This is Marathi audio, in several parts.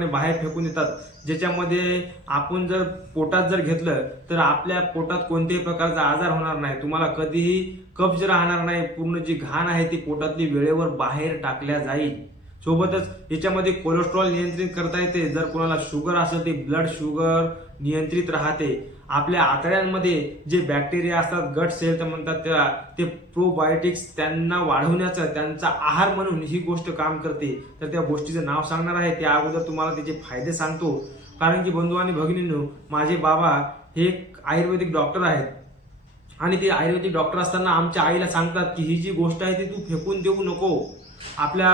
बाहेर फेकून देतात. ज्याच्यामध्ये आपण जर पोटात जर घेतलं तर आपल्या पोटात कोणत्याही प्रकारचा आजार होणार नाही. तुम्हाला कधीही कब्ज राहणार नाही. पूर्ण जी घाण आहे ती पोटातली वेळेवर बाहेर टाकल्या जाईल. सोबतच याच्यामध्ये कोलेस्ट्रॉल नियंत्रित करता येते. जर कोणाला शुगर असेल ते ब्लड शुगर नियंत्रित राहते. आपल्या आतड्यांमध्ये जे बॅक्टेरिया असतात गट सेल तर म्हणतात त्याला ते प्रोबायोटिक्स त्यांना वाढवण्याचं त्यांचा आहार म्हणून ही गोष्ट काम करते. तर त्या गोष्टीचं नाव सांगणार आहे. त्या अगोदर तुम्हाला त्याचे फायदे सांगतो. कारण की बंधू आणि भगिनींनो माझे बाबा हे एक आयुर्वेदिक डॉक्टर आहेत. आणि ते आयुर्वेदिक डॉक्टर असताना आमच्या आईला सांगतात की ही जी गोष्ट आहे ती तू फेकून देऊ नको. आपल्या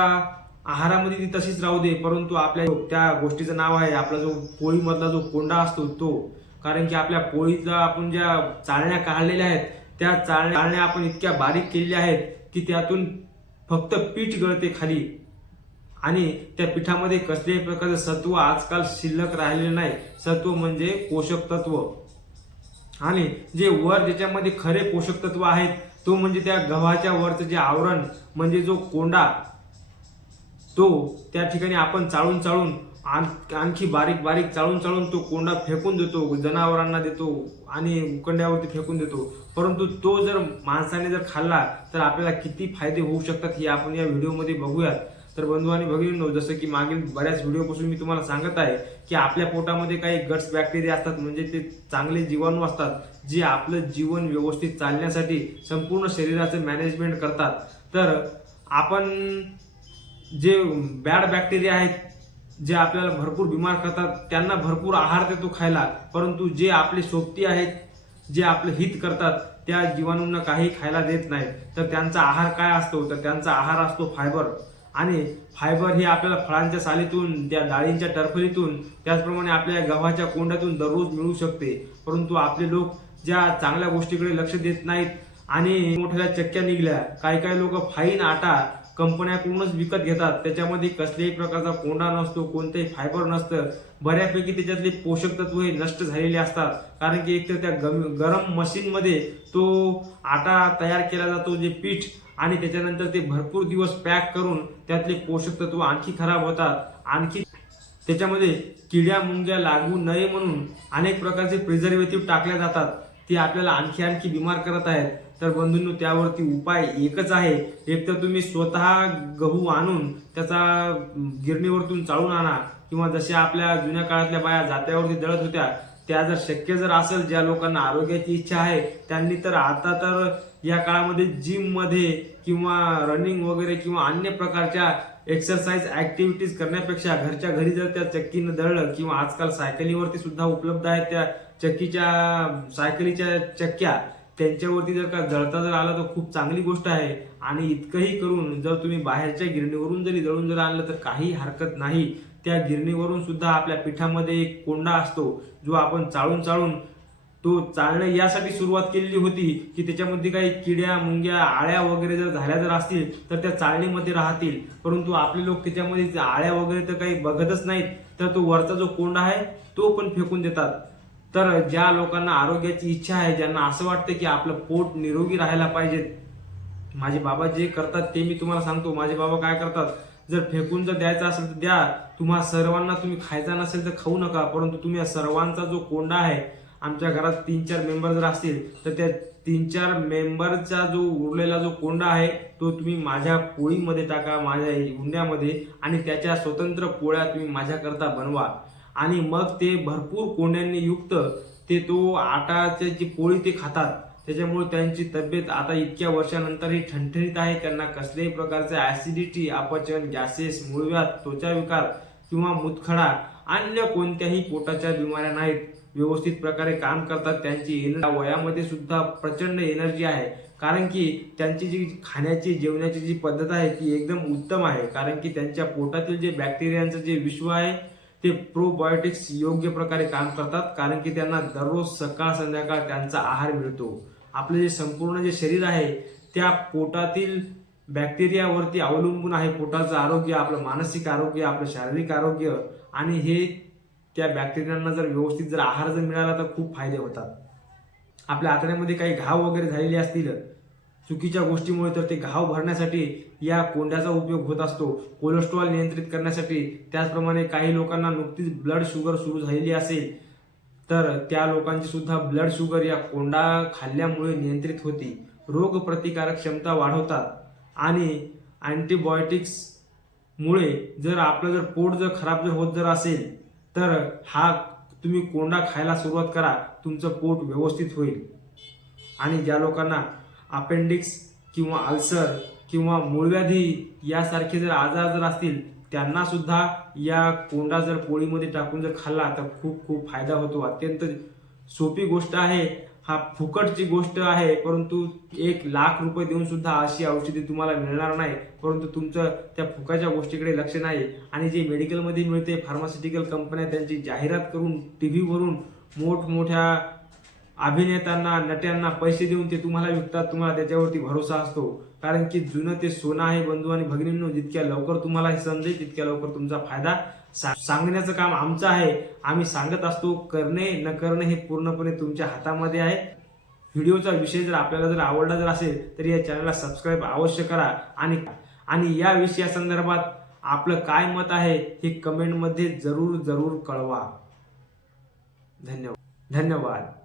आहारामध्ये ती तशीच राहू दे परंतु आपल्या त्या गोष्टीचं नाव आहे. आपला जो पोळीमधला जो कोंडा असतो तो. कारण की आपल्या पोळीचा आपण ज्या चाळण्या काढलेल्या आहेत त्या चाळण्या चाळण्या आपण इतक्या बारीक केलेल्या आहेत की त्यातून फक्त पीठ गळते खाली. आणि त्या पिठामध्ये कसल्याही प्रकारचं सत्व आजकाल शिल्लक राहिलेलं नाही. सत्व म्हणजे पोषक तत्व. आणि जे वर ज्याच्यामध्ये खरे पोषक तत्व आहेत तो म्हणजे त्या गव्हाच्या वरचं जे आवरण म्हणजे जो कोंडा तो त्या ठिकाणी आपण चाळून चाळून आणखी बारीक बारीक चाळून चाळून तो कोंडा फेकून देतो जनावरांना देतो आणि उकंड्यावरती फेकून देतो. परंतु तो जर माणसाने जर खाल्ला तर आपल्याला किती फायदे होऊ शकतात हे आपण या व्हिडिओमध्ये बघूयात. तर बंधू आणि भगिनींनो जसं की मागील बऱ्याच व्हिडिओपासून मी तुम्हाला सांगत आहे की आपल्या पोटामध्ये काही गट्स बॅक्टेरिया असतात म्हणजे ते चांगले जीवाणू असतात जे आपलं जीवन व्यवस्थित चालण्यासाठी संपूर्ण शरीराचं मॅनेजमेंट करतात. तर आपण जे बॅड बॅक्टेरिया आहेत जे आपल्याला भरपूर बिमार करतात त्यांना भरपूर आहार देतो खायला. परंतु जे आपले सोबती आहेत जे आपलं हित करतात त्या जीवाणूंना काही खायला देत नाहीत. तर त्यांचा आहार काय असतो? तर त्यांचा आहार असतो फायबर. आणि फायबर हे आपल्याला फळांच्या सालीतून त्या डाळींच्या टरफलीतून त्याचप्रमाणे आपल्या गव्हाच्या कोंड्यातून दररोज मिळू शकते. परंतु आपले लोक ज्या चांगल्या गोष्टीकडे लक्ष देत नाहीत आणि मोठ्या चक्क्या निघल्या काही काही लोक फाईन आटा कंपन्याकडूनच विकत घेतात. त्याच्यामध्ये कसल्याही प्रकारचा कोंडा नसतो कोणतेही फायबर नसतं. बऱ्यापैकी त्याच्यातले पोषक तत्व हे नष्ट झालेले असतात. कारण की एकतर त्या गम- गरम मशीनमध्ये तो आटा तयार केला जातो जे पीठ आणि त्याच्यानंतर ते भरपूर दिवस पॅक करून त्यातले पोषक तत्व आणखी खराब होतात. आणखी त्याच्यामध्ये किड्या मुंग्या लागू नये म्हणून अनेक प्रकारचे प्रिझर्वेटिव्ह टाकल्या जातात. ते आपल्याला आणखी आणखी बिमार करत आहेत. तर बंधूंनो त्यावरती उपाय एकच आहे. एक तर तुम्ही स्वतः गहू आणून त्याचा गिरणीवरतून चाळून आणा. किंवा जशा आपल्या जुन्या काळातल्या बाया जात्यावरती दळत होत्या त्या जर शक्य जर असेल ज्या लोकांना आरोग्याची इच्छा आहे त्यांनी तर आता तर या काळामध्ये जिममध्ये किंवा रनिंग वगैरे किंवा अन्य प्रकारच्या एक्सरसाइज ऍक्टिव्हिटीज करण्यापेक्षा घरच्या घरी जर त्या चक्कीनं दळलं किंवा आजकाल सायकलीवरती सुद्धा उपलब्ध आहेत त्या चक्कीच्या सायकलीच्या चक्क्या त्यांच्यावरती जर का जळता जर आला तर खूप चांगली गोष्ट आहे. आणि इतकंही करून जर तुम्ही बाहेरच्या गिरणीवरून जरी जळून जर आणलं तर काही हरकत नाही. त्या गिरणीवरून सुद्धा आपल्या पिठामध्ये एक कोंडा असतो जो आपण चाळून चाळून तो चालणं यासाठी सुरुवात केलेली होती की त्याच्यामध्ये काही किड्या मुंग्या आळ्या वगैरे जर झाल्या जर असतील तर त्या चाळणीमध्ये राहतील. परंतु आपले लोक त्याच्यामध्ये आळ्या वगैरे तर काही बघतच नाहीत. तर तो वरचा जो कोंडा आहे तो पण फेकून देतात. तर ज्या लोकांना आरोग्याची इच्छा आहे ज्यांना असं वाटतं की आपलं पोट निरोगी राहायला पाहिजे माझे बाबा जे करतात ते मी तुम्हाला सांगतो. माझे बाबा काय करतात? जर फेकून जर द्यायचा असेल तर द्या. तुम्हा सर्वांना तुम्ही खायचा नसेल तर खाऊ नका परंतु तुम्ही या सर्वांचा जो कोंडा आहे आमच्या घरात तीन चार मेंबर जर असतील तर त्या तीन चार मेंबरचा जो उरलेला जो कोंडा आहे तो तुम्ही माझ्या पोळीमध्ये टाका माझ्या हुंड्यामध्ये आणि त्याच्या स्वतंत्र पोळ्या तुम्ही माझ्याकरता बनवा. आणि मग ते भरपूर कोंड्यांनी युक्त ते तो आटाचे जी पोळी ते खातात. त्याच्यामुळे त्यांची तब्येत आता इतक्या वर्षानंतरही ठणठणीत आहे. त्यांना कसल्याही प्रकारचे ऍसिडिटी अपचन गॅसेस मूळव्याध त्वचा विकार किंवा मुतखडा अन्य कोणत्याही पोटाच्या बिमाऱ्या नाहीत. व्यवस्थित प्रकारे काम करतात. त्यांची एनर्जी वयामध्ये सुद्धा प्रचंड एनर्जी आहे. कारण की त्यांची जी खाण्याची जेवण्याची जी पद्धत आहे ती एकदम उत्तम आहे. कारण की त्यांच्या पोटातील जे बॅक्टेरियांचं जे विश्व आहे ते प्रोबायोटिक्स योग्य प्रकारे काम करतात कारण की त्यांना दररोज सकाळ संध्याकाळ त्यांचा आहार मिळतो. आपलं जे संपूर्ण जे शरीर आहे त्या पोटातील बॅक्टेरियावरती अवलंबून आहे. पोटाचं आरोग्य आपलं मानसिक आरोग्य आपलं शारीरिक आरोग्य आणि हे त्या बॅक्टेरियांना जर व्यवस्थित जर आहार जर मिळाला तर खूप फायदे होतात. आपल्या आतड्यामध्ये काही घाव वगैरे झालेले असतील चुकीच्या गोष्टीमुळे तर ते घाव भरण्यासाठी या कोंड्याचा उपयोग होत असतो. कोलेस्ट्रॉल नियंत्रित करण्यासाठी त्याचप्रमाणे काही लोकांना नुकतीच ब्लड शुगर सुरू झालेली असेल तर त्या लोकांची सुद्धा ब्लड शुगर या कोंडा खाल्ल्यामुळे नियंत्रित होती. रोग प्रतिकारक क्षमता वाढवतात आणि अँटीबायोटिक्समुळे जर आपलं जर पोट जर खराब जर होत जर असेल तर हा तुम्ही कोंडा खायला सुरुवात करा तुमचं पोट व्यवस्थित होईल. आणि ज्या लोकांना अपेंडिक्स किंवा अल्सर किंवा मूळव्याधी यासारखे जर आजार जर असतील त्यांना सुद्धा या कोंडा जर पोळीमध्ये टाकून जर खाल्ला तर खूप खूप फायदा होतो. अत्यंत सोपी गोष्ट आहे. हा फुकटची गोष्ट आहे परंतु एक लाख रुपये देऊन सुद्धा अशी औषधी तुम्हाला मिळणार नाही परंतु तुमचं त्या फुकाच्या गोष्टीकडे लक्ष नाही. आणि जे मेडिकलमध्ये मिळते फार्मास्युटिकल कंपन्या त्यांची जाहिरात करून टी व्हीवरून मोठमोठ्या अभिनेत्यांना नट्यांना पैसे देऊन ते तुम्हाला विकतात तुम्हाला त्याच्यावरती भरोसा असतो. कारण की जुनं ते सोनं आहे बंधू आणि भगिनींनो जितक्या लवकर तुम्हाला हे समजेल तितक्या लवकर तुमचा फायदा सा- सांगण्याचं काम आमचं आहे. आम्ही सांगत असतो करणे न करणे हे पूर्णपणे तुमच्या हातामध्ये आहे. व्हिडिओचा विषय जर आपल्याला जर आवडला जर असेल तर या चॅनलला सबस्क्राईब अवश्य करा आणि आणि या विषयासंदर्भात आपलं काय मत आहे हे कमेंटमध्ये जरूर जरूर कळवा. धन्यवाद. धन्यवाद.